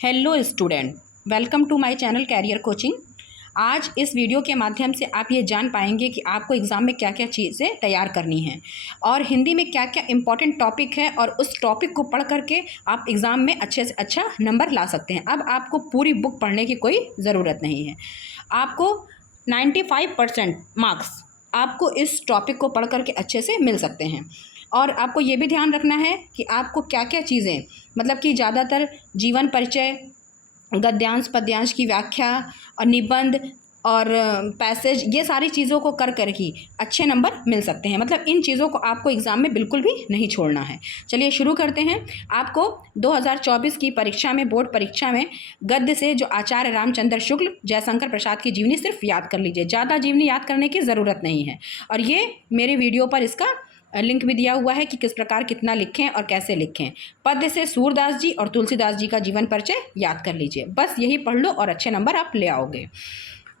Hello student, welcome to my channel career coaching. आज इस video के माध्यम से आप ये जान पाएंगे कि आपको एग्ज़ाम में क्या क्या चीज़ें तैयार करनी हैं और हिंदी में क्या क्या इंपॉर्टेंट टॉपिक है और उस टॉपिक को पढ़ करके आप एग्ज़ाम में अच्छे से अच्छा नंबर ला सकते हैं। अब आपको पूरी बुक पढ़ने की कोई ज़रूरत नहीं है। आपको 95% मार्क्स आपको इस टॉपिक को पढ़ करके अच्छे से मिल सकते हैं। और आपको ये भी ध्यान रखना है कि आपको क्या क्या चीज़ें, मतलब कि ज़्यादातर जीवन परिचय, गद्यांश पद्यांश की व्याख्या और निबंध और पैसेज, ये सारी चीज़ों को कर कर ही अच्छे नंबर मिल सकते हैं। मतलब इन चीज़ों को आपको एग्ज़ाम में बिल्कुल भी नहीं छोड़ना है। चलिए शुरू करते हैं। आपको 2024 की परीक्षा में, बोर्ड परीक्षा में गद्य से जो आचार्य रामचंद्र शुक्ल, जयशंकर प्रसाद की जीवनी सिर्फ याद कर लीजिए, ज़्यादा जीवनी याद करने की ज़रूरत नहीं है। और ये मेरे वीडियो पर इसका लिंक भी दिया हुआ है कि किस प्रकार कितना लिखें और कैसे लिखें। पद्य से सूरदास जी और तुलसीदास जी का जीवन परिचय याद कर लीजिए। बस यही पढ़ लो और अच्छे नंबर आप ले आओगे।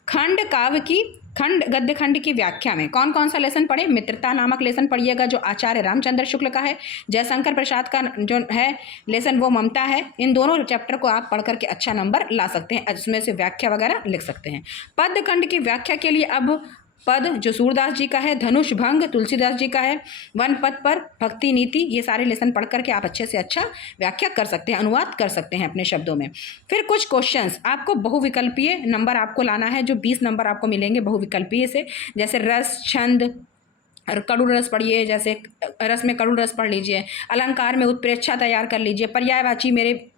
खंड काव्य की, खंड गद्य खंड की व्याख्या में कौन कौन सा लेसन पढ़े? मित्रता नामक लेसन पढ़िएगा जो आचार्य रामचंद्र शुक्ल का है। जयशंकर प्रसाद का जो है लेसन वो ममता है। इन दोनों चैप्टर को आप पढ़ करके अच्छा नंबर ला सकते हैं, इसमें से व्याख्या वगैरह लिख सकते हैं। पद्य खंड की व्याख्या के लिए अब पद जो सूरदास जी का है, धनुष भंग तुलसीदास जी का है, वन पद पर भक्ति नीति, ये सारे लेसन पढ़ करके आप अच्छे से अच्छा व्याख्या कर सकते हैं, अनुवाद कर सकते हैं अपने शब्दों में। फिर कुछ क्वेश्चंस आपको बहुविकल्पीय नंबर आपको लाना है, जो 20 नंबर आपको मिलेंगे बहुविकल्पीय से। जैसे रस, छंद, कड़ू रस पढ़िए, जैसे रस में कड़ू रस पढ़ लीजिए। अलंकार में उत्प्रेक्षा तैयार कर लीजिए। पर्यायवाची मेरे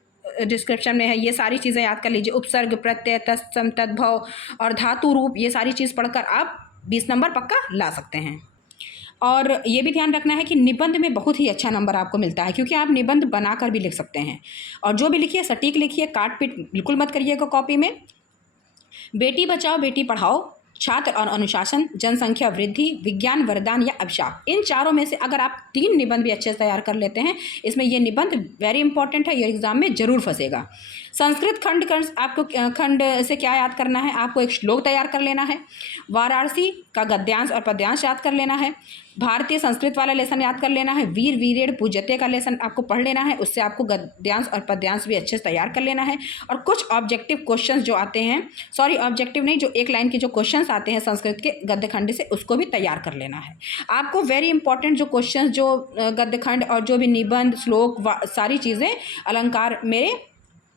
डिस्क्रिप्शन में है, ये सारी चीज़ें याद कर लीजिए। उपसर्ग, प्रत्यय, तत्सम, तद्भव और धातु रूप, ये सारी चीज़ पढ़कर आप 20 नंबर पक्का ला सकते हैं। और ये भी ध्यान रखना है कि निबंध में बहुत ही अच्छा नंबर आपको मिलता है, क्योंकि आप निबंध बनाकर भी लिख सकते हैं। और जो भी लिखिए सटीक लिखिए, काट पीट बिल्कुल मत करिएगा कॉपी में। बेटी बचाओ बेटी पढ़ाओ, छात्र और अनुशासन, जनसंख्या वृद्धि, विज्ञान वरदान या अभिशाप, इन चारों में से अगर आप 3 निबंध भी अच्छे से तैयार कर लेते हैं, इसमें ये निबंध वेरी इंपॉर्टेंट है, ये एग्जाम में जरूर फंसेगा। संस्कृत खंड आपको खंड से क्या याद करना है? आपको एक श्लोक तैयार कर लेना है। वाराणसी का गद्यांश और पद्यांश याद कर लेना है। भारतीय संस्कृत वाला लेसन याद कर लेना है। वीर वीरेण पूज्यते का लेसन आपको पढ़ लेना है, उससे आपको गद्यांश और पद्यांश भी अच्छे से तैयार कर लेना है। और कुछ ऑब्जेक्टिव क्वेश्चंस जो आते हैं, सॉरी ऑब्जेक्टिव नहीं, जो एक लाइन के जो क्वेश्चंस आते हैं संस्कृत के गद्य खंड से, उसको भी तैयार कर लेना है। आपको वेरी इंपॉर्टेंट जो क्वेश्चंस, जो गद्य खंड और जो भी निबंध, श्लोक, सारी चीज़ें, अलंकार मेरे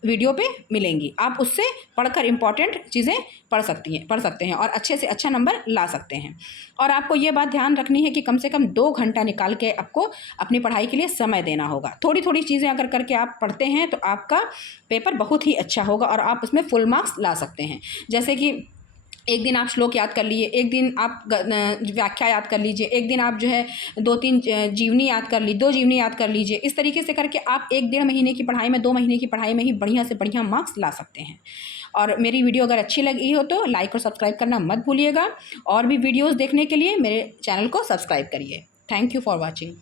वीडियो पे मिलेंगी। आप उससे पढ़कर इंपॉर्टेंट चीज़ें पढ़ सकते हैं और अच्छे से अच्छा नंबर ला सकते हैं। और आपको ये बात ध्यान रखनी है कि कम से कम 2 घंटा निकाल के आपको अपनी पढ़ाई के लिए समय देना होगा। थोड़ी थोड़ी चीज़ें अगर करके आप पढ़ते हैं तो आपका पेपर बहुत ही अच्छा होगा और आप उसमें फुल मार्क्स ला सकते हैं। जैसे कि एक दिन आप श्लोक याद कर लिए, एक दिन आप व्याख्या याद कर लीजिए, एक दिन आप जो है 2-3 जीवनी याद कर ली, 2 जीवनी याद कर लीजिए। इस तरीके से करके आप 1-1.5 महीने की पढ़ाई में, 2 महीने की पढ़ाई में ही बढ़िया से बढ़िया मार्क्स ला सकते हैं। और मेरी वीडियो अगर अच्छी लगी हो तो लाइक और सब्सक्राइब करना मत भूलिएगा। और भी वीडियोज़ देखने के लिए मेरे चैनल को सब्सक्राइब करिए। Thank you for watching.